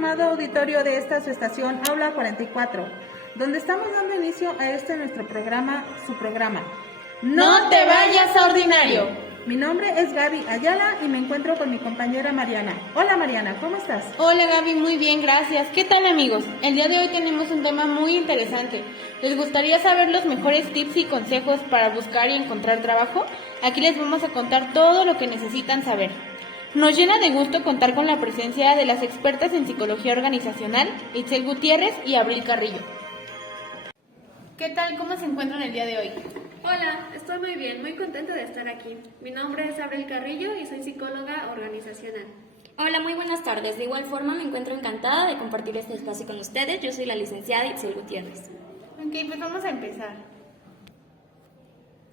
estimado auditorio de esta su estación Aula 44, donde estamos dando inicio a nuestro programa, su programa. ¡No te vayas a ordinario! Mi nombre es Gaby Ayala y me encuentro con mi compañera Mariana. Hola Mariana, ¿cómo estás? Hola Gaby, muy bien, gracias. ¿Qué tal amigos? El día de hoy tenemos un tema muy interesante. ¿Les gustaría saber los mejores tips y consejos para buscar y encontrar trabajo? Aquí les vamos a contar todo lo que necesitan saber. Nos llena de gusto contar con la presencia de las expertas en psicología organizacional, Itzel Gutiérrez y Abril Carrillo. ¿Qué tal? ¿Cómo se encuentran el día de hoy? Hola, estoy muy bien, muy contenta de estar aquí. Mi nombre es Abril Carrillo y soy psicóloga organizacional. Hola, muy buenas tardes. De igual forma me encuentro encantada de compartir este espacio con ustedes. Yo soy la licenciada Itzel Gutiérrez. Ok, pues vamos a empezar.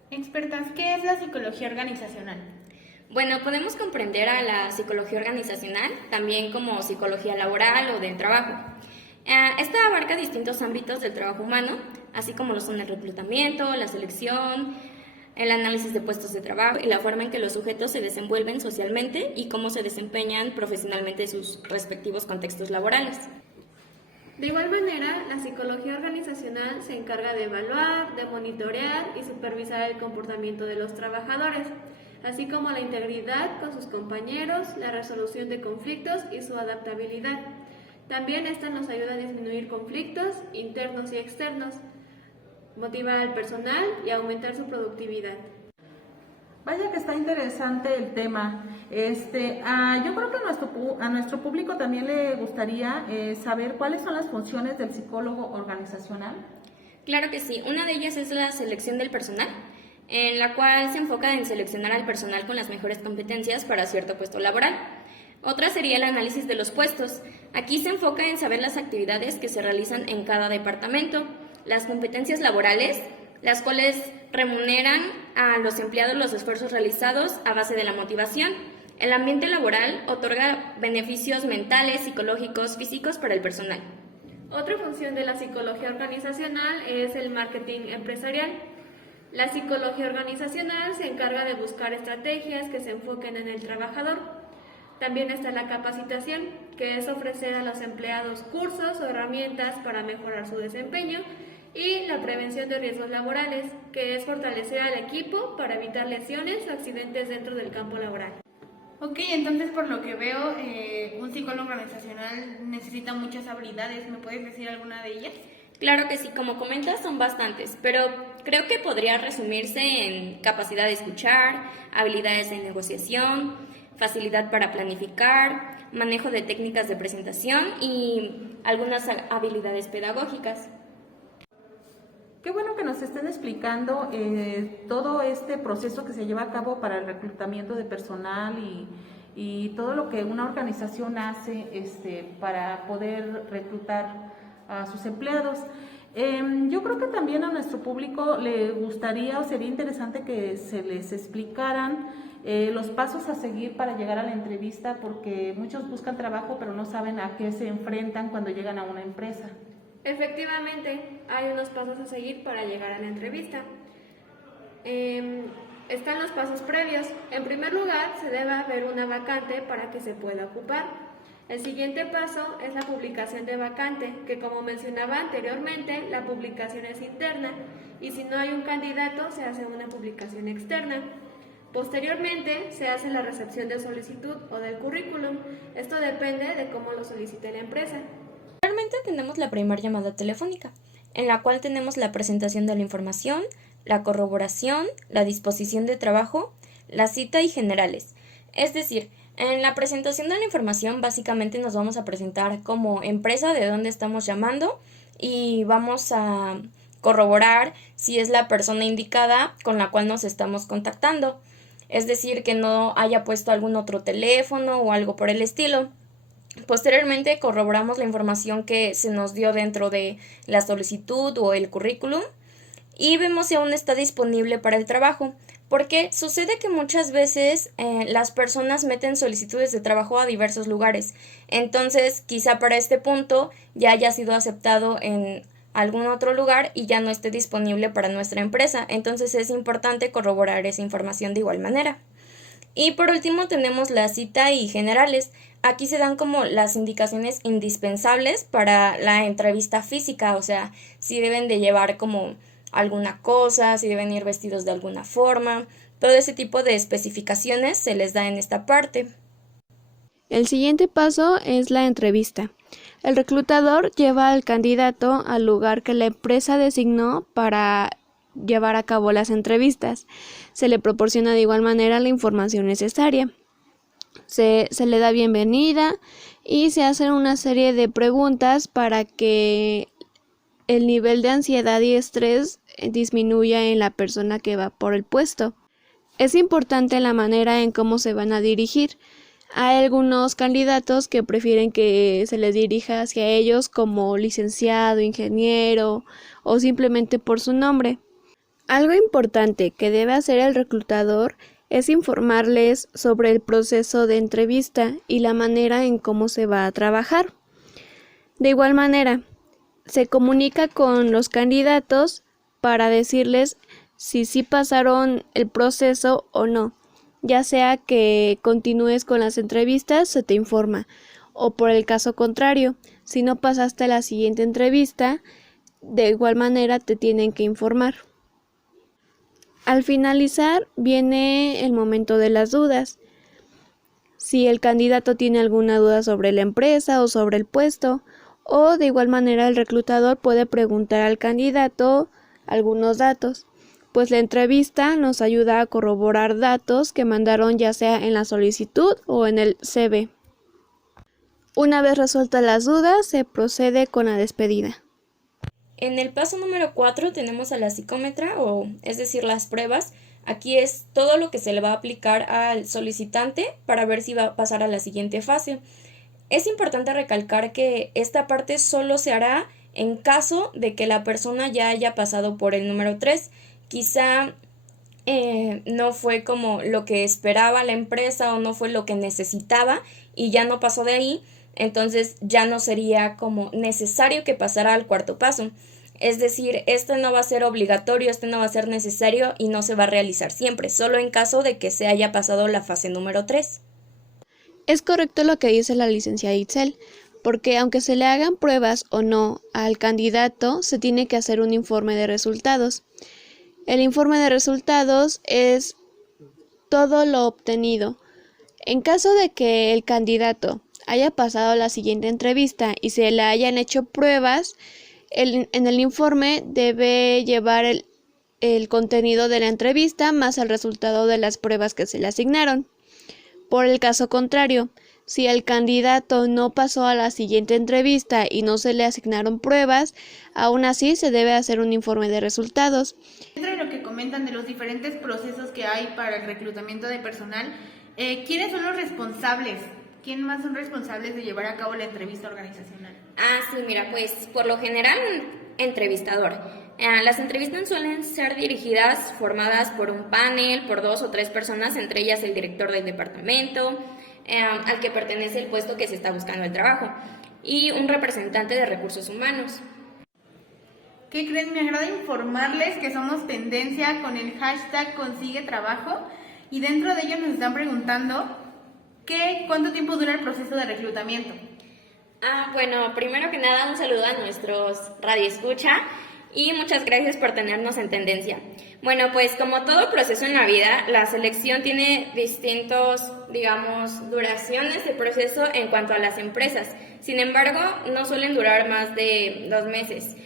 Expertas, ¿qué es la psicología organizacional? Bueno, podemos comprender a la psicología organizacional también como psicología laboral o del trabajo. Esta abarca distintos ámbitos del trabajo humano, así como lo son el reclutamiento, la selección, el análisis de puestos de trabajo y la forma en que los sujetos se desenvuelven socialmente y cómo se desempeñan profesionalmente en sus respectivos contextos laborales. De igual manera, la psicología organizacional se encarga de evaluar, de monitorear y supervisar el comportamiento de los trabajadores, así como la integridad con sus compañeros, la resolución de conflictos y su adaptabilidad. También esta nos ayuda a disminuir conflictos internos y externos, motivar al personal y aumentar su productividad. Vaya que está interesante el tema. Yo creo que a nuestro público también le gustaría saber cuáles son las funciones del psicólogo organizacional. Claro que sí, una de ellas es la selección del personal, en la cual se enfoca en seleccionar al personal con las mejores competencias para cierto puesto laboral. Otra sería el análisis de los puestos. Aquí se enfoca en saber las actividades que se realizan en cada departamento, las competencias laborales, las cuales remuneran a los empleados los esfuerzos realizados a base de la motivación. El ambiente laboral otorga beneficios mentales, psicológicos, físicos para el personal. Otra función de la psicología organizacional es el marketing empresarial. La psicología organizacional se encarga de buscar estrategias que se enfoquen en el trabajador. También está la capacitación, que es ofrecer a los empleados cursos o herramientas para mejorar su desempeño, y la prevención de riesgos laborales, que es fortalecer al equipo para evitar lesiones o accidentes dentro del campo laboral. Ok, entonces por lo que veo, un psicólogo organizacional necesita muchas habilidades. ¿Me puedes decir alguna de ellas? Claro que sí, como comentas son bastantes, pero creo que podría resumirse en capacidad de escuchar, habilidades de negociación, facilidad para planificar, manejo de técnicas de presentación y algunas habilidades pedagógicas. Qué bueno que nos estén explicando todo este proceso que se lleva a cabo para el reclutamiento de personal y todo lo que una organización hace para poder reclutar a sus empleados. Yo creo que también a nuestro público le gustaría o sería interesante que se les explicaran los pasos a seguir para llegar a la entrevista, porque muchos buscan trabajo pero no saben a qué se enfrentan cuando llegan a una empresa. Efectivamente, hay unos pasos a seguir para llegar a la entrevista. Están los pasos previos. En primer lugar, se debe ver una vacante para que se pueda ocupar. El siguiente paso es la publicación de vacante, que como mencionaba anteriormente, la publicación es interna y si no hay un candidato se hace una publicación externa. Posteriormente se hace la recepción de solicitud o del currículum. Esto depende de cómo lo solicite la empresa. Realmente tenemos la primera llamada telefónica, en la cual tenemos la presentación de la información, la corroboración, la disposición de trabajo, la cita y generales. Es decir, en la presentación de la información básicamente nos vamos a presentar como empresa de dónde estamos llamando y vamos a corroborar si es la persona indicada con la cual nos estamos contactando. Es decir, que no haya puesto algún otro teléfono o algo por el estilo. Posteriormente corroboramos la información que se nos dio dentro de la solicitud o el currículum y vemos si aún está disponible para el trabajo, porque sucede que muchas veces las personas meten solicitudes de trabajo a diversos lugares, entonces quizá para este punto ya haya sido aceptado en algún otro lugar y ya no esté disponible para nuestra empresa, entonces es importante corroborar esa información de igual manera. Y por último tenemos la cita y generales. Aquí se dan como las indicaciones indispensables para la entrevista física, o sea, si deben de llevar como alguna cosa, si deben ir vestidos de alguna forma, todo ese tipo de especificaciones se les da en esta parte. El siguiente paso es la entrevista. El reclutador lleva al candidato al lugar que la empresa designó para llevar a cabo las entrevistas. Se le proporciona de igual manera la información necesaria. Se le da bienvenida y se hacen una serie de preguntas para que el nivel de ansiedad y estrés disminuya en la persona que va por el puesto. Es importante la manera en cómo se van a dirigir. Hay algunos candidatos que prefieren que se les dirija hacia ellos como licenciado, ingeniero o simplemente por su nombre. Algo importante que debe hacer el reclutador es informarles sobre el proceso de entrevista y la manera en cómo se va a trabajar. De igual manera, se comunica con los candidatos para decirles si sí pasaron el proceso o no. Ya sea que continúes con las entrevistas, se te informa, o por el caso contrario, si no pasaste a la siguiente entrevista, de igual manera te tienen que informar. Al finalizar viene el momento de las dudas. Si el candidato tiene alguna duda sobre la empresa o sobre el puesto, o de igual manera el reclutador puede preguntar al candidato algunos datos, pues la entrevista nos ayuda a corroborar datos que mandaron ya sea en la solicitud o en el CV. Una vez resueltas las dudas, se procede con la despedida. En el paso número 4 tenemos a la psicómetra, es decir, las pruebas. Aquí es todo lo que se le va a aplicar al solicitante para ver si va a pasar a la siguiente fase. Es importante recalcar que esta parte solo se hará en caso de que la persona ya haya pasado por el número 3. Quizá no fue como lo que esperaba la empresa o no fue lo que necesitaba y ya no pasó de ahí, entonces ya no sería como necesario que pasara al cuarto paso. Es decir, este no va a ser obligatorio, este no va a ser necesario y no se va a realizar siempre, solo en caso de que se haya pasado la fase número 3. Es correcto lo que dice la licenciada Itzel, porque aunque se le hagan pruebas o no al candidato, se tiene que hacer un informe de resultados. El informe de resultados es todo lo obtenido. En caso de que el candidato haya pasado la siguiente entrevista y se le hayan hecho pruebas, en el informe debe llevar el contenido de la entrevista más el resultado de las pruebas que se le asignaron. Por el caso contrario, si el candidato no pasó a la siguiente entrevista y no se le asignaron pruebas, aún así se debe hacer un informe de resultados. Dentro de lo que comentan de los diferentes procesos que hay para el reclutamiento de personal, ¿quiénes son los responsables? ¿Quién más son responsables de llevar a cabo la entrevista organizacional? Sí, mira, pues por lo general un entrevistador. Las entrevistas suelen ser dirigidas, formadas por un panel, por 2 o 3 personas, entre ellas el director del departamento, al que pertenece el puesto que se está buscando el trabajo, y un representante de recursos humanos. ¿Qué creen? Me agrada informarles que somos tendencia con el hashtag Consigue Trabajo y dentro de ello nos están preguntando ¿cuánto tiempo dura el proceso de reclutamiento? Bueno, primero que nada un saludo a nuestros radioescucha y muchas gracias por tenernos en tendencia. Bueno, pues como todo proceso en la vida, la selección tiene distintos, duraciones de proceso en cuanto a las empresas. Sin embargo, no suelen durar más de 2 meses.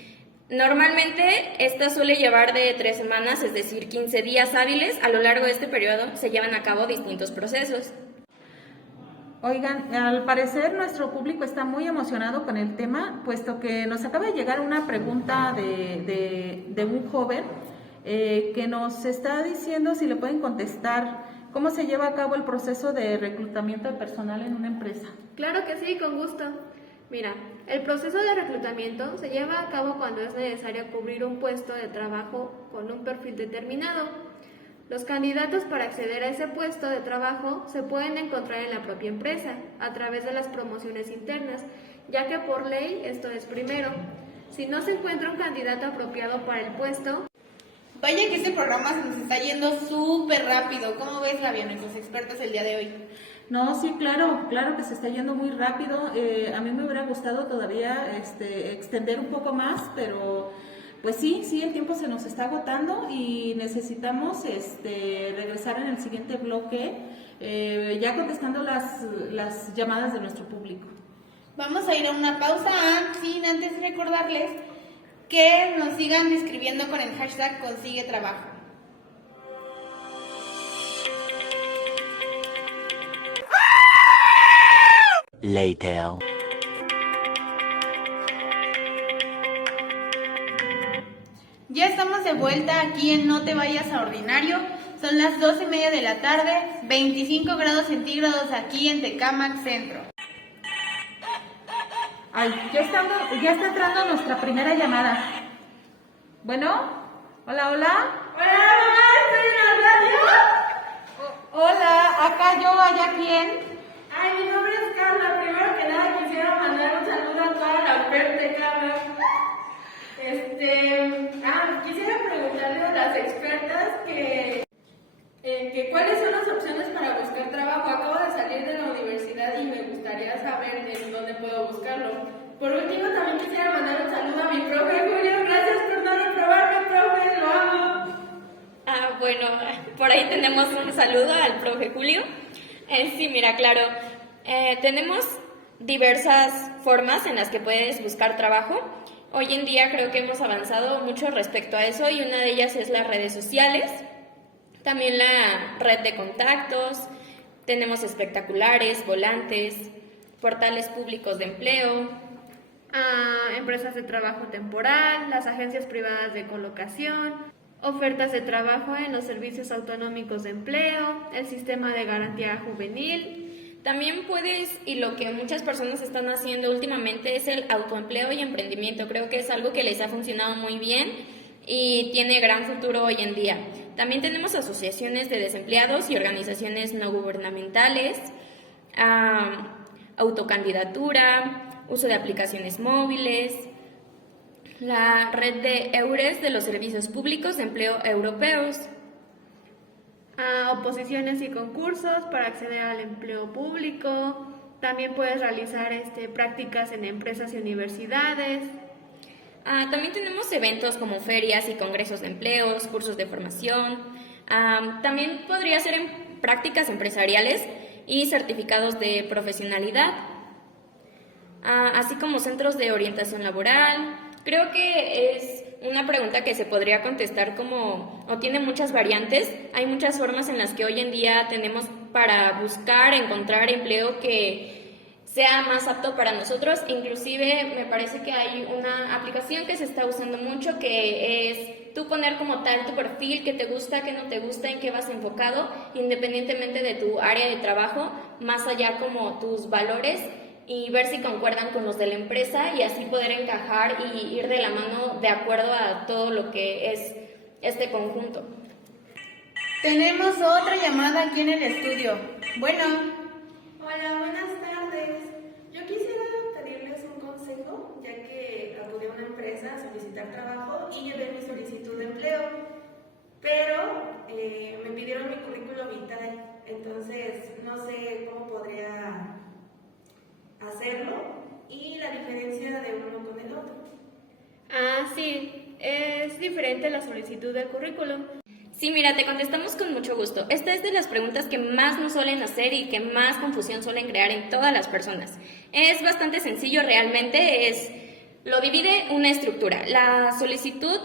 Normalmente, esta suele llevar de 3 semanas, es decir, 15 días hábiles. A lo largo de este periodo se llevan a cabo distintos procesos. Oigan, al parecer nuestro público está muy emocionado con el tema, puesto que nos acaba de llegar una pregunta de un joven que nos está diciendo si le pueden contestar cómo se lleva a cabo el proceso de reclutamiento de personal en una empresa. Claro que sí, con gusto. Mira, el proceso de reclutamiento se lleva a cabo cuando es necesario cubrir un puesto de trabajo con un perfil determinado. Los candidatos para acceder a ese puesto de trabajo se pueden encontrar en la propia empresa, a través de las promociones internas, ya que por ley esto es primero. Si no se encuentra un candidato apropiado para el puesto... Vaya que este programa se nos está yendo súper rápido. ¿Cómo ves, Flavia, nuestros expertos el día de hoy? No, sí, claro, claro que se está yendo muy rápido. A mí me hubiera gustado todavía extender un poco más, pero pues sí, sí, el tiempo se nos está agotando y necesitamos regresar en el siguiente bloque, ya contestando las llamadas de nuestro público. Vamos a ir a una pausa sin antes recordarles que nos sigan escribiendo con el hashtag Consigue Trabajo. Later. Ya estamos de vuelta aquí en No Te Vayas a Ordinario. Son las 2:30 de la tarde, 25 grados centígrados aquí en Tecámac Centro. Ay, ya está entrando nuestra primera llamada. Bueno, hola, hola. Hola, mamá, ¿estoy en la radio? Hola, acá yo, allá quién. Ay, mi nombre es Carla. Primero que nada quisiera mandar un saludo a toda la FEP de Carla. Quisiera preguntarle a las expertas que cuáles son las opciones para buscar trabajo. Acabo de salir de la universidad y me gustaría saber en dónde puedo buscarlo. Por último, también quisiera mandar un saludo a mi profe Julio. Gracias por no reprobarme, profe, lo amo. Bueno, por ahí tenemos un saludo al profe Julio. Sí, mira, claro, tenemos diversas formas en las que puedes buscar trabajo. Hoy en día creo que hemos avanzado mucho respecto a eso y una de ellas es las redes sociales, también la red de contactos, tenemos espectaculares, volantes, portales públicos de empleo, Empresas de trabajo temporal, las agencias privadas de colocación, ofertas de trabajo en los servicios autonómicos de empleo, el sistema de garantía juvenil. También puedes, y lo que muchas personas están haciendo últimamente es el autoempleo y emprendimiento. Creo que es algo que les ha funcionado muy bien y tiene gran futuro hoy en día. También tenemos asociaciones de desempleados y organizaciones no gubernamentales, autocandidatura, uso de aplicaciones móviles, la red de EURES de los servicios públicos de empleo europeos. Oposiciones y concursos para acceder al empleo público. También puedes realizar prácticas en empresas y universidades. También tenemos eventos como ferias y congresos de empleos, cursos de formación. También podría ser en prácticas empresariales y certificados de profesionalidad, así como centros de orientación laboral. Creo que es una pregunta que se podría contestar o tiene muchas variantes. Hay muchas formas en las que hoy en día tenemos para buscar, encontrar empleo que sea más apto para nosotros. Inclusive me parece que hay una aplicación que se está usando mucho, que es tú poner como tal tu perfil, qué te gusta, qué no te gusta, en qué vas enfocado, independientemente de tu área de trabajo, más allá como tus valores, y ver si concuerdan con los de la empresa y así poder encajar y ir de la mano de acuerdo a todo lo que es este conjunto. Tenemos otra llamada aquí en el estudio. Bueno. Hola, buenas tardes. Yo quisiera pedirles un consejo, ya que acudí a una empresa a solicitar trabajo y llevé mi solicitud de empleo, pero me pidieron mi currículum vitae, entonces no sé cómo podría hacerlo y la diferencia de uno con el otro. Sí, es diferente la solicitud del currículum. Sí, mira, te contestamos con mucho gusto. Esta es de las preguntas que más nos suelen hacer y que más confusión suelen crear en todas las personas. Es bastante sencillo realmente, lo divide una estructura. La solicitud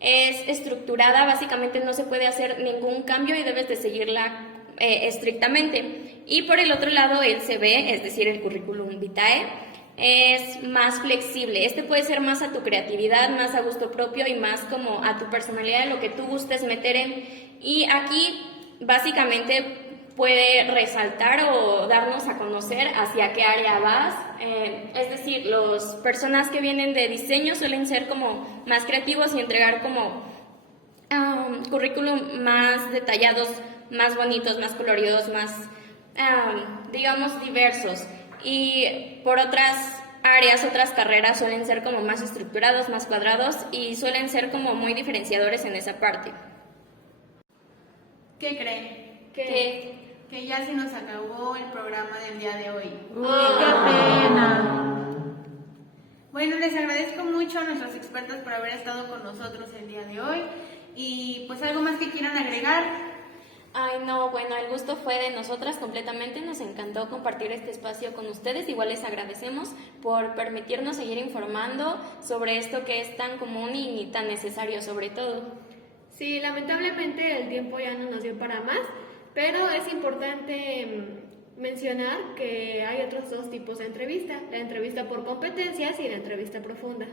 es estructurada, básicamente no se puede hacer ningún cambio y debes de seguirla estrictamente. Y por el otro lado, el CV, es decir, el currículum vitae, es más flexible. Este puede ser más a tu creatividad, más a gusto propio y más como a tu personalidad, lo que tú gustes meter en. Y aquí básicamente puede resaltar o darnos a conocer hacia qué área vas. Es decir, las personas que vienen de diseño suelen ser como más creativos y entregar como currículum más detallados, más bonitos, más coloridos, más, digamos, diversos. Y por otras áreas, otras carreras suelen ser como más estructurados, más cuadrados y suelen ser como muy diferenciadores en esa parte. ¿Qué creen? Que Que ya se nos acabó el programa del día de hoy. Uy, qué pena. Bueno, les agradezco mucho a nuestros expertos por haber estado con nosotros el día de hoy. Y pues algo más que quieran agregar. Ay, no, bueno, el gusto fue de nosotras completamente, nos encantó compartir este espacio con ustedes, igual les agradecemos por permitirnos seguir informando sobre esto que es tan común y tan necesario sobre todo. Sí, lamentablemente el tiempo ya no nos dio para más, pero es importante mencionar que hay otros dos tipos de entrevista, la entrevista por competencias y la entrevista profunda.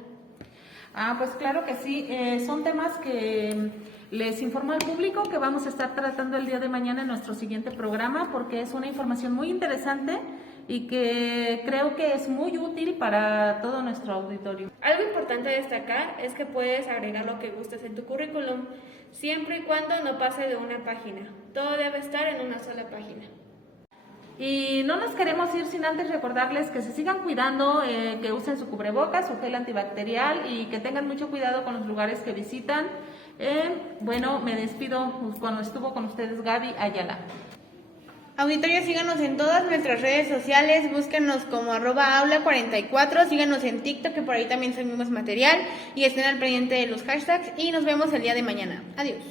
Pues claro que sí, son temas que les informo al público que vamos a estar tratando el día de mañana en nuestro siguiente programa porque es una información muy interesante y que creo que es muy útil para todo nuestro auditorio. Algo importante a destacar es que puedes agregar lo que gustes en tu currículum, siempre y cuando no pase de una página. Todo debe estar en una sola página. Y no nos queremos ir sin antes recordarles que se sigan cuidando, que usen su cubrebocas, su gel antibacterial y que tengan mucho cuidado con los lugares que visitan. Bueno, me despido cuando estuvo con ustedes Gaby Ayala. Auditorio, síganos en todas nuestras redes sociales, búsquenos como @aula44, síganos en TikTok, que por ahí también subimos material, y estén al pendiente de los hashtags, y nos vemos el día de mañana. Adiós.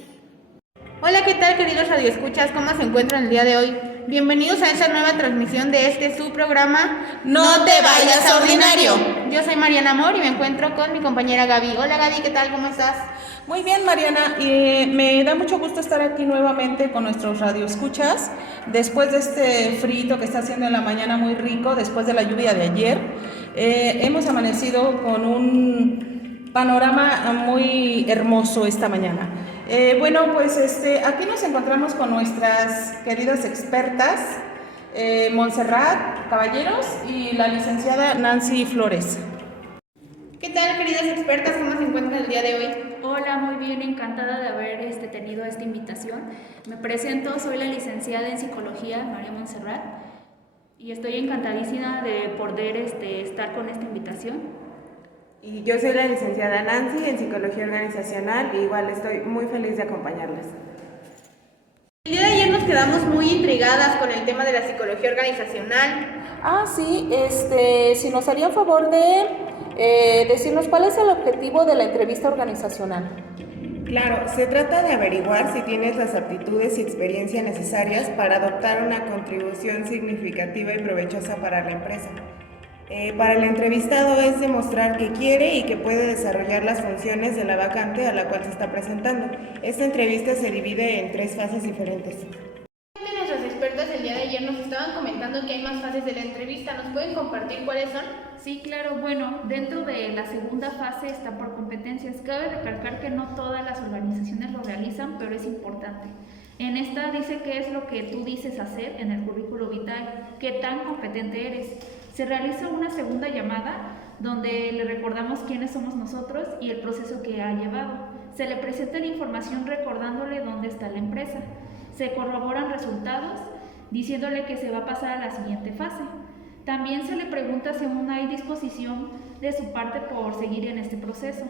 Hola, ¿qué tal, queridos radioescuchas? ¿Cómo se encuentran el día de hoy? Bienvenidos a esta nueva transmisión de su programa ¡No te vayas ordinario! Yo soy Mariana Amor y me encuentro con mi compañera Gaby. Hola Gaby, ¿qué tal? ¿Cómo estás? Muy bien, Mariana, me da mucho gusto estar aquí nuevamente con nuestros radioescuchas, después de este frito que está haciendo en la mañana muy rico, después de la lluvia de ayer. Hemos amanecido con un panorama muy hermoso esta mañana. Bueno, pues aquí nos encontramos con nuestras queridas expertas, Montserrat Caballeros y la licenciada Nancy Flores. ¿Qué tal, queridas expertas? ¿Cómo se encuentran el día de hoy? Hola, muy bien, encantada de haber tenido esta invitación. Me presento, soy la licenciada en Psicología, María Montserrat, y estoy encantadísima de poder estar con esta invitación. Y yo soy la licenciada Nancy en Psicología Organizacional y igual estoy muy feliz de acompañarles. El día de ayer nos quedamos muy intrigadas con el tema de la psicología organizacional. Sí, si nos haría favor de decirnos cuál es el objetivo de la entrevista organizacional. Claro, se trata de averiguar si tienes las aptitudes y experiencia necesarias para adoptar una contribución significativa y provechosa para la empresa. Para el entrevistado es demostrar que quiere y que puede desarrollar las funciones de la vacante a la cual se está presentando. Esta entrevista se divide en 3 fases diferentes. Nuestros expertos el día de ayer nos estaban comentando que hay más fases de la entrevista. ¿Nos pueden compartir cuáles son? Sí, claro, bueno, dentro de la segunda fase está por competencias. Cabe recalcar que no todas las organizaciones lo realizan, pero es importante. En esta dice qué es lo que tú dices hacer en el currículo vital, qué tan competente eres. Se realiza una segunda llamada donde le recordamos quiénes somos nosotros y el proceso que ha llevado. Se le presenta la información recordándole dónde está la empresa. Se corroboran resultados diciéndole que se va a pasar a la siguiente fase. También se le pregunta si aún hay disposición de su parte por seguir en este proceso.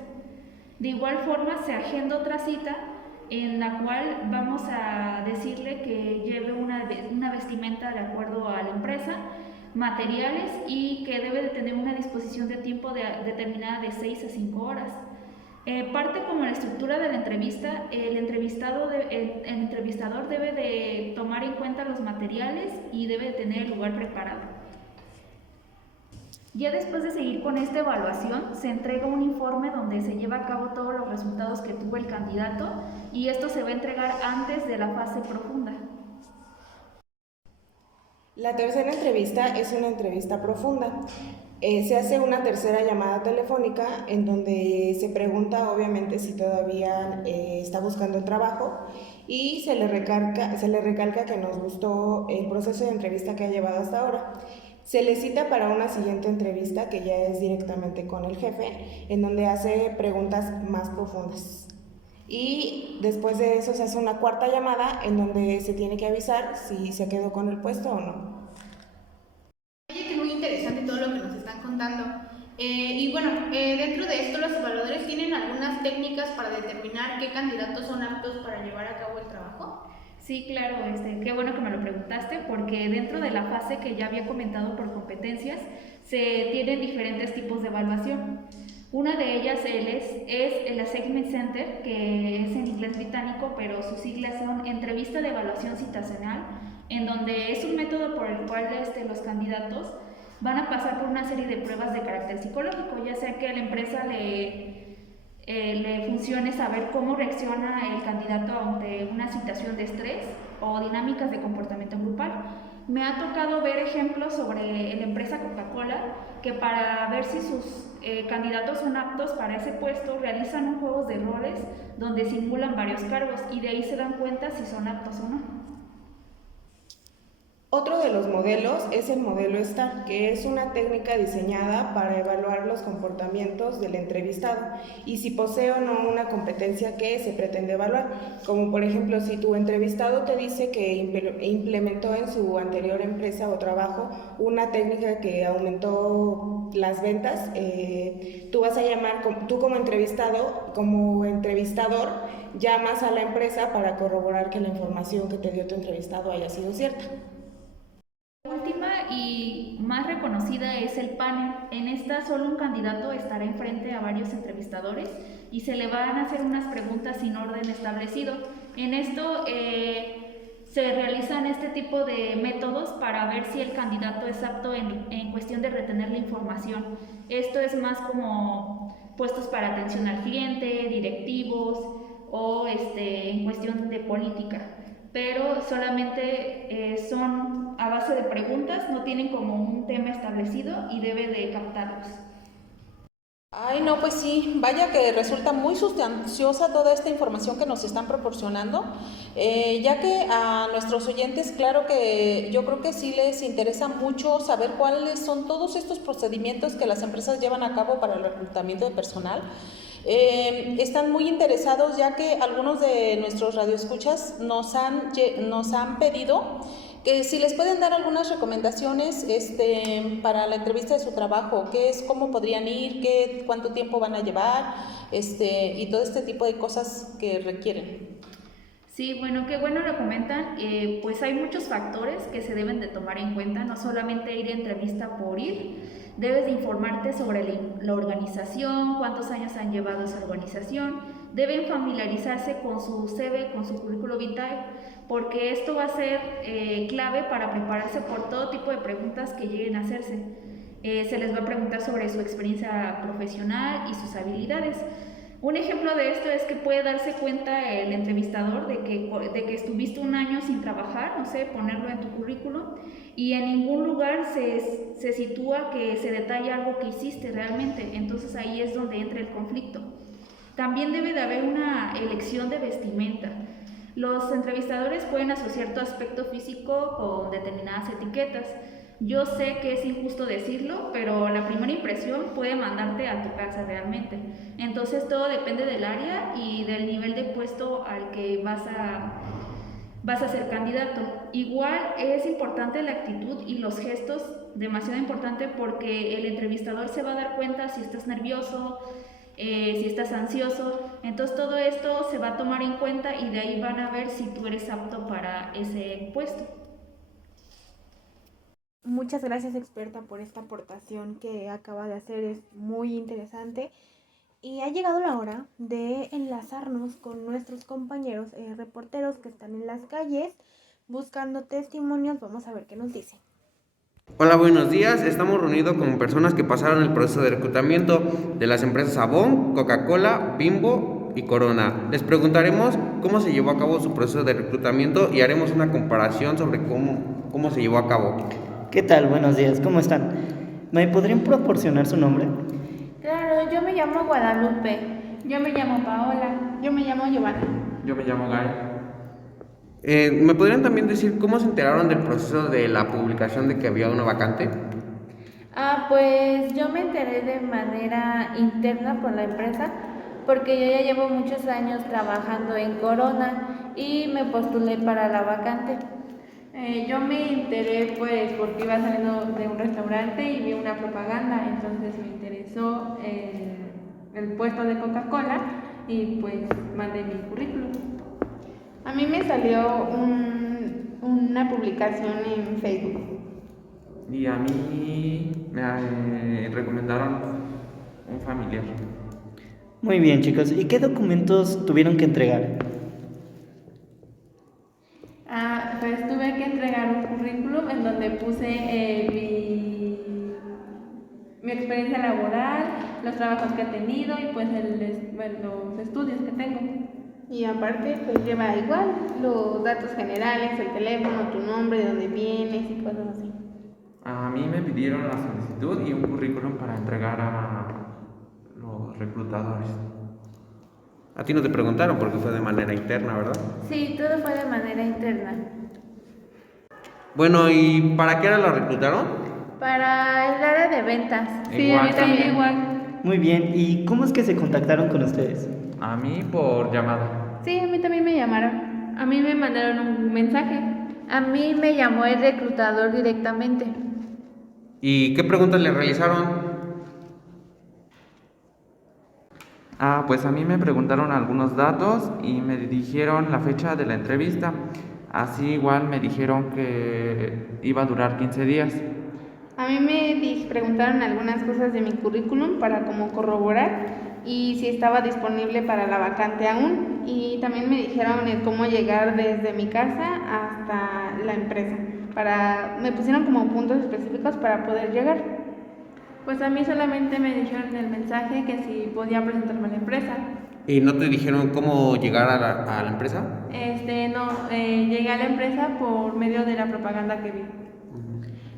De igual forma se agenda otra cita en la cual vamos a decirle que lleve una vestimenta de acuerdo a la empresa, materiales y que debe de tener una disposición de tiempo determinada de 6 a 5 horas. Parte como la estructura de la entrevista, el entrevistador debe de tomar en cuenta los materiales y debe de tener el lugar preparado. Ya después de seguir con esta evaluación, se entrega un informe donde se lleva a cabo todos los resultados que tuvo el candidato y esto se va a entregar antes de la fase profunda. La tercera entrevista es una entrevista profunda. Se hace una tercera llamada telefónica en donde se pregunta obviamente si todavía está buscando trabajo y se le recalca que nos gustó el proceso de entrevista que ha llevado hasta ahora. Se le cita para una siguiente entrevista que ya es directamente con el jefe, en donde hace preguntas más profundas. Y después de eso se hace una cuarta llamada en donde se tiene que avisar si se quedó con el puesto o no. Oye, que es muy interesante todo lo que nos están contando. Y bueno, dentro de esto los evaluadores tienen algunas técnicas para determinar qué candidatos son aptos para llevar a cabo el trabajo. Sí, claro, qué bueno que me lo preguntaste, porque dentro de la fase que ya había comentado por competencias, se tienen diferentes tipos de evaluación. Una de ellas es el Assessment Center, que es en inglés británico, pero sus siglas son Entrevista de Evaluación Citacional, en donde es un método por el cual los candidatos van a pasar por una serie de pruebas de carácter psicológico, ya sea que a la empresa le funcione saber cómo reacciona el candidato ante una situación de estrés o dinámicas de comportamiento grupal. Me ha tocado ver ejemplos sobre la empresa Coca-Cola que para ver si sus candidatos son aptos para ese puesto realizan un juego de roles donde simulan varios cargos y de ahí se dan cuenta si son aptos o no. Otro de los modelos es el modelo STAR, que es una técnica diseñada para evaluar los comportamientos del entrevistado y si posee o no una competencia que se pretende evaluar, como por ejemplo si tu entrevistado te dice que implementó en su anterior empresa o trabajo una técnica que aumentó las ventas, tú vas a llamar, tú como entrevistador, llamas a la empresa para corroborar que la información que te dio tu entrevistado haya sido cierta. La última y más reconocida es el panel. En esta solo un candidato estará enfrente a varios entrevistadores y se le van a hacer unas preguntas sin orden establecido. En esto se realizan este tipo de métodos para ver si el candidato es apto en cuestión de retener la información. Esto es más como puestos para atención al cliente, directivos o en cuestión de política, pero solamente son a base de preguntas, no tienen como un tema establecido y debe de captarlos. Ay, no, pues sí, vaya que resulta muy sustanciosa toda esta información que nos están proporcionando, ya que a nuestros oyentes, claro que yo creo que sí les interesa mucho saber cuáles son todos estos procedimientos que las empresas llevan a cabo para el reclutamiento de personal. Están muy interesados ya que algunos de nuestros radioescuchas nos han pedido que si les pueden dar algunas recomendaciones para la entrevista de su trabajo, cómo podrían ir, cuánto tiempo van a llevar, y todo este tipo de cosas que requieren. Sí, bueno, qué bueno lo comentan. Pues hay muchos factores que se deben de tomar en cuenta, no solamente ir a entrevista por ir. Debes de informarte sobre la organización, cuántos años han llevado esa organización. Deben familiarizarse con su CV, con su currículo vitae, porque esto va a ser clave para prepararse por todo tipo de preguntas que lleguen a hacerse. Se les va a preguntar sobre su experiencia profesional y sus habilidades. Un ejemplo de esto es que puede darse cuenta el entrevistador de que estuviste un año sin trabajar, no sé, ponerlo en tu currículum, y en ningún lugar se sitúa que se detalle algo que hiciste realmente. Entonces ahí es donde entra el conflicto. También debe de haber una elección de vestimenta. Los entrevistadores pueden asociar tu aspecto físico con determinadas etiquetas. Yo sé que es injusto decirlo, pero la primera impresión puede mandarte a tu casa realmente. Entonces todo depende del área y del nivel de puesto al que vas a ser candidato. Igual es importante la actitud y los gestos, demasiado importante, porque el entrevistador se va a dar cuenta si estás nervioso, si estás ansioso. Entonces todo esto se va a tomar en cuenta y de ahí van a ver si tú eres apto para ese puesto. Muchas gracias, experta, por esta aportación que acaba de hacer, es muy interesante. Y ha llegado la hora de enlazarnos con nuestros compañeros reporteros que están en las calles buscando testimonios. Vamos a ver qué nos dicen. Hola, buenos días. Estamos reunidos con personas que pasaron el proceso de reclutamiento de las empresas Avon, Coca-Cola, Bimbo y Corona. Les preguntaremos cómo se llevó a cabo su proceso de reclutamiento y haremos una comparación sobre cómo se llevó a cabo. ¿Qué tal? Buenos días, ¿cómo están? ¿Me podrían proporcionar su nombre? Claro, yo me llamo Guadalupe. Yo me llamo Paola. Yo me llamo Giovanna. Yo me llamo Gary. ¿Me podrían también decir cómo se enteraron del proceso de la publicación de que había una vacante? Pues yo me enteré de manera interna por la empresa, porque yo ya llevo muchos años trabajando en Corona y me postulé para la vacante. Yo me enteré pues porque iba saliendo de un restaurante y vi una propaganda, entonces me interesó el puesto de Coca-Cola y pues mandé mi currículum. A mí me salió una publicación en Facebook. Y a mí me recomendaron un familiar. Muy bien, chicos. ¿Y qué documentos tuvieron que entregar? Pues tuve que entregar un currículum en donde puse mi experiencia laboral, los trabajos que he tenido y pues los estudios que tengo. Y aparte, pues lleva igual los datos generales, el teléfono, tu nombre, de dónde vienes y cosas así. A mí me pidieron la solicitud y un currículum para entregar a los reclutadores. A ti no te preguntaron porque fue de manera interna, ¿verdad? Sí, todo fue de manera interna. Bueno, ¿y para qué hora lo reclutaron? Para el área de ventas. Sí, a mí también igual. Muy bien. ¿Y cómo es que se contactaron con ustedes? A mí por llamada. Sí, a mí también me llamaron. A mí me mandaron un mensaje. A mí me llamó el reclutador directamente. ¿Y qué preguntas le realizaron? Pues a mí me preguntaron algunos datos y me dijeron la fecha de la entrevista. Así igual me dijeron que iba a durar 15 días. A mí me preguntaron algunas cosas de mi currículum para como corroborar y si estaba disponible para la vacante aún. Y también me dijeron el cómo llegar desde mi casa hasta la empresa. Me pusieron como puntos específicos para poder llegar. Pues a mí solamente me dijeron en el mensaje que si podía presentarme a la empresa. ¿Y no te dijeron cómo llegar a la empresa? No, llegué a la empresa por medio de la propaganda que vi.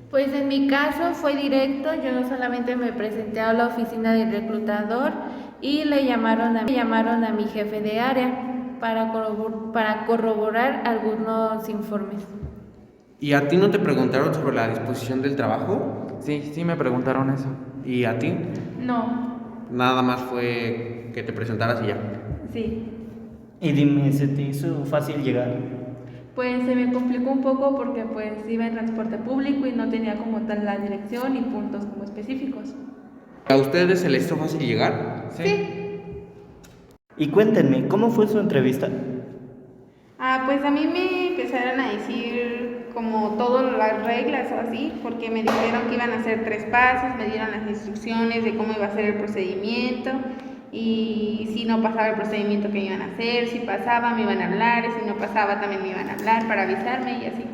Pues en mi caso fue directo, yo solamente me presenté a la oficina del reclutador y le llamaron a mi jefe de área para corroborar algunos informes. ¿Y a ti no te preguntaron sobre la disposición del trabajo? Sí me preguntaron eso. ¿Y a ti? No. Nada más fue que te presentaras y ya. Sí. Y dime, ¿se te hizo fácil llegar? Pues se me complicó un poco porque pues iba en transporte público y no tenía como tal la dirección y puntos como específicos. ¿A ustedes se les hizo fácil llegar? Sí. Y cuéntenme, ¿cómo fue su entrevista? Pues a mí me empezaron a decir como todas las reglas o así, porque me dijeron que iban a hacer 3 pasos, me dieron las instrucciones de cómo iba a ser el procedimiento y si no pasaba el procedimiento que iban a hacer, si pasaba me iban a hablar y si no pasaba también me iban a hablar para avisarme y así.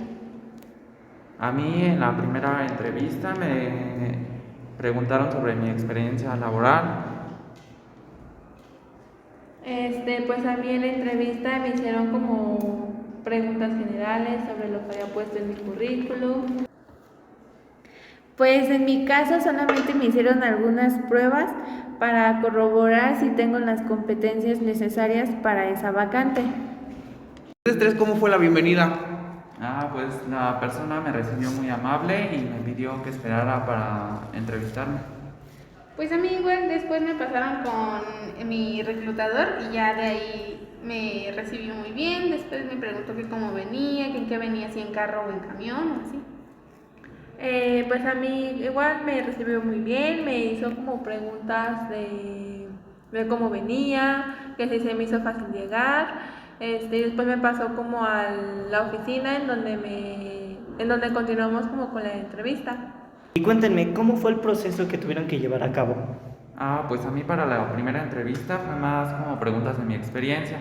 A mí en la primera entrevista me preguntaron sobre mi experiencia laboral. Pues a mí en la entrevista me hicieron como preguntas generales sobre lo que había puesto en mi currículum. Pues en mi caso solamente me hicieron algunas pruebas para corroborar si tengo las competencias necesarias para esa vacante. ¿Ustedes tres cómo fue la bienvenida? Pues la persona me recibió muy amable y me pidió que esperara para entrevistarme. Pues a mí igual después me pasaron con mi reclutador y ya de ahí me recibió muy bien. Después me preguntó que cómo venía, que en qué venía, si en carro o en camión o así. Pues a mí igual me recibió muy bien, me hizo como preguntas de cómo venía, que si se me hizo fácil llegar. Y después me pasó como a la oficina en donde continuamos como con la entrevista. Y cuéntenme, ¿cómo fue el proceso que tuvieron que llevar a cabo? Pues a mí para la primera entrevista fue más como preguntas de mi experiencia.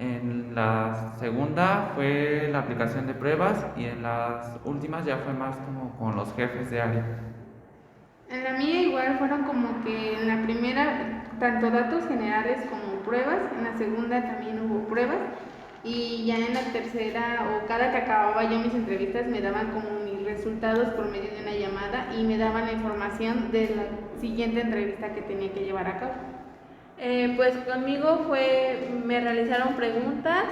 En la segunda fue la aplicación de pruebas y en las últimas ya fue más como con los jefes de área. En la mía igual fueron como que en la primera tanto datos generales como pruebas, en la segunda también hubo pruebas y ya en la tercera o cada que acababa yo mis entrevistas me daban como mis resultados por medio de una llamada y me daban la información de la siguiente entrevista que tenía que llevar a cabo. Pues conmigo me realizaron preguntas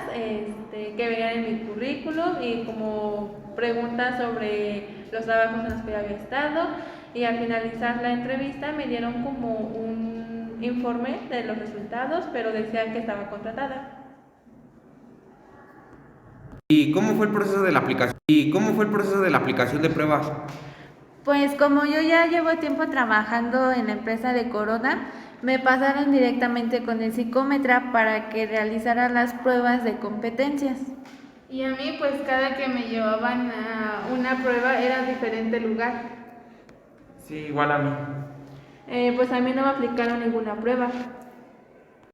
que venían en mi currículum y como preguntas sobre los trabajos en los que yo había estado y al finalizar la entrevista me dieron como un informe de los resultados, pero decía que estaba contratada. ¿Y cómo fue el proceso de la aplicación de pruebas? Pues como yo ya llevo tiempo trabajando en la empresa de Corona, me pasaron directamente con el psicómetra para que realizara las pruebas de competencias. Y a mí, pues cada que me llevaban a una prueba era diferente lugar. Sí, igual a mí. Pues a mí no me aplicaron ninguna prueba.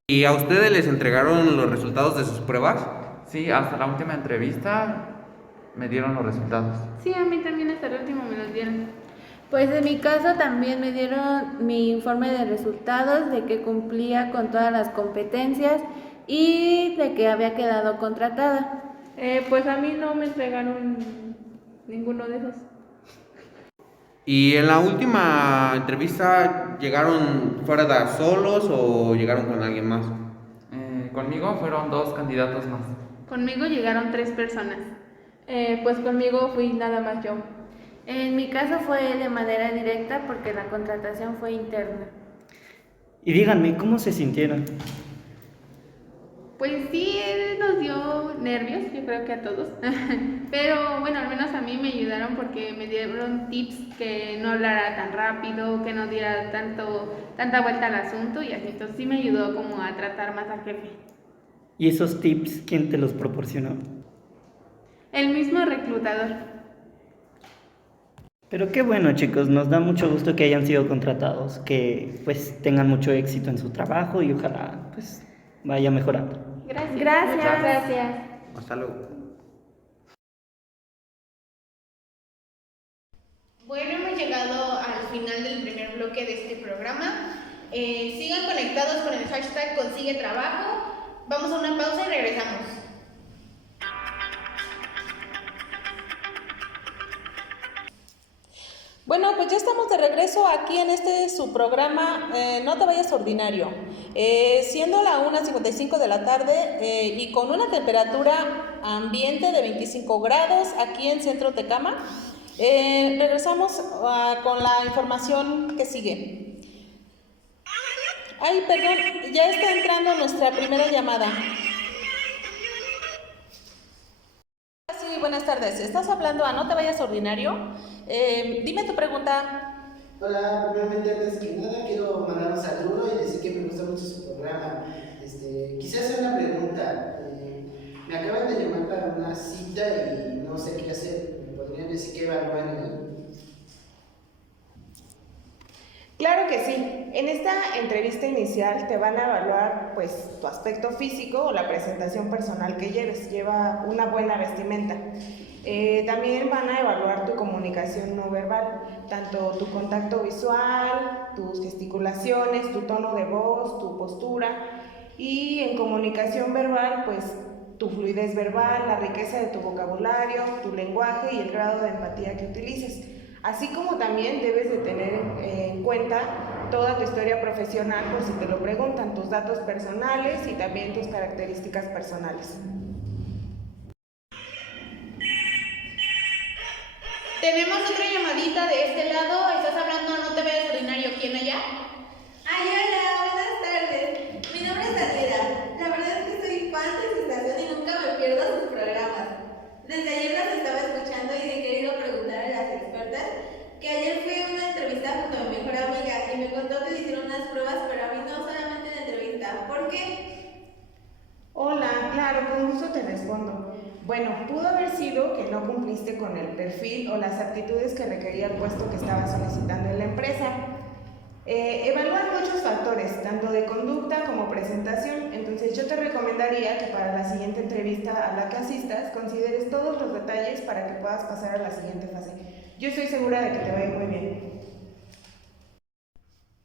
¿Y a ustedes les entregaron los resultados de sus pruebas? Sí, hasta la última entrevista me dieron los resultados. Sí, a mí también hasta el último me los dieron. Pues en mi caso también me dieron mi informe de resultados de que cumplía con todas las competencias y de que había quedado contratada. Pues a mí no me entregaron ninguno de esos. ¿Y en la última entrevista llegaron fuera solos o llegaron con alguien más? Conmigo fueron 2 candidatos más. Conmigo llegaron 3 personas. Pues conmigo fui nada más yo. En mi caso fue de manera directa porque la contratación fue interna. Y díganme, ¿cómo se sintieron? Pues sí, nos dio nervios, yo creo que a todos. Pero bueno, al menos a mí me ayudaron porque me dieron tips que no hablara tan rápido, que no diera tanta vuelta al asunto y así. Entonces sí me ayudó como a tratar más al jefe. ¿Y esos tips quién te los proporcionó? El mismo reclutador. Pero qué bueno, chicos, nos da mucho gusto que hayan sido contratados, que pues tengan mucho éxito en su trabajo y ojalá pues vaya mejorando. Gracias. Gracias. Hasta luego. Bueno, hemos llegado al final del primer bloque de este programa. Sigan conectados con el hashtag Consigue Trabajo. Vamos a una pausa y regresamos. Bueno, pues ya estamos de regreso aquí en su programa No te vayas ordinario. Siendo la 1:55 de la tarde y con una temperatura ambiente de 25 grados aquí en Centro Tecama, regresamos con la información que sigue. Ay, perdón, ya está entrando nuestra primera llamada. Sí, buenas tardes. ¿Estás hablando a No te vayas ordinario? Dime tu pregunta. Hola, primeramente antes que nada quiero mandar un saludo y decir que me gusta mucho su programa. Quisiera hacer una pregunta. Me acaban de llamar para una cita y no sé qué hacer. ¿Me podrían decir qué evalúan ahí? Claro que sí. En esta entrevista inicial te van a evaluar pues tu aspecto físico o la presentación personal que lleves. Lleva una buena vestimenta. También van a evaluar tu comunicación no verbal, tanto tu contacto visual, tus gesticulaciones, tu tono de voz, tu postura, y en comunicación verbal pues tu fluidez verbal, la riqueza de tu vocabulario, tu lenguaje y el grado de empatía que utilices. Así como también debes de tener en cuenta toda tu historia profesional por si te lo preguntan, tus datos personales y también tus características personales. Tenemos otra llamadita de este lado. ¿Estás hablando No te vayas ordinario? ¿Quién allá? Ay, hola, buenas tardes. Mi nombre es Daniela. La verdad es que soy fan de su estación y nunca me pierdo sus programas. Desde ayer las estaba escuchando y he querido preguntar a las expertas que ayer fui a una entrevista junto a mi mejor amiga y me contó que le hicieron unas pruebas, pero a mí no solamente la entrevista. ¿Por qué? Hola, claro, con gusto te respondo. Bueno, pudo haber sido que no cumpliste con el perfil o las aptitudes que requería el puesto que estaba solicitando en la empresa. Evalúan muchos factores, tanto de conducta como presentación, entonces yo te recomendaría que para la siguiente entrevista a la que asistas consideres todos los detalles para que puedas pasar a la siguiente fase. Yo estoy segura de que te va a ir muy bien.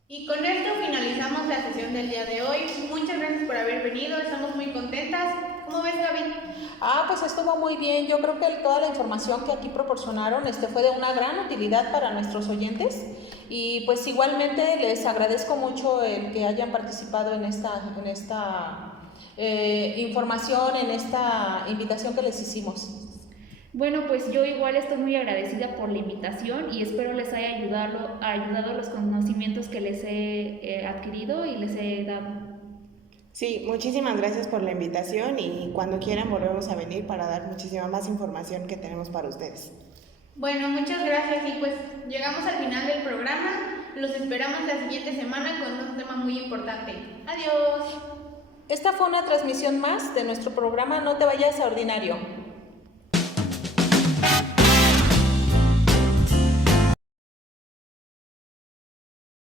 Y con esto finalizamos la sesión del día de hoy. Muchas gracias por haber venido, estamos muy contentas. ¿Cómo ves, Gaby? Pues estuvo muy bien. Yo creo que toda la información que aquí proporcionaron fue de una gran utilidad para nuestros oyentes y pues igualmente les agradezco mucho el que hayan participado en esta información, en esta invitación que les hicimos. Bueno, pues yo igual estoy muy agradecida por la invitación y espero les haya ayudado los conocimientos que les he adquirido y les he dado. Sí, muchísimas gracias por la invitación y cuando quieran volvemos a venir para dar muchísima más información que tenemos para ustedes. Bueno, muchas gracias y pues llegamos al final del programa. Los esperamos la siguiente semana con un tema muy importante. Adiós. Esta fue una transmisión más de nuestro programa No te vayas a ordinario.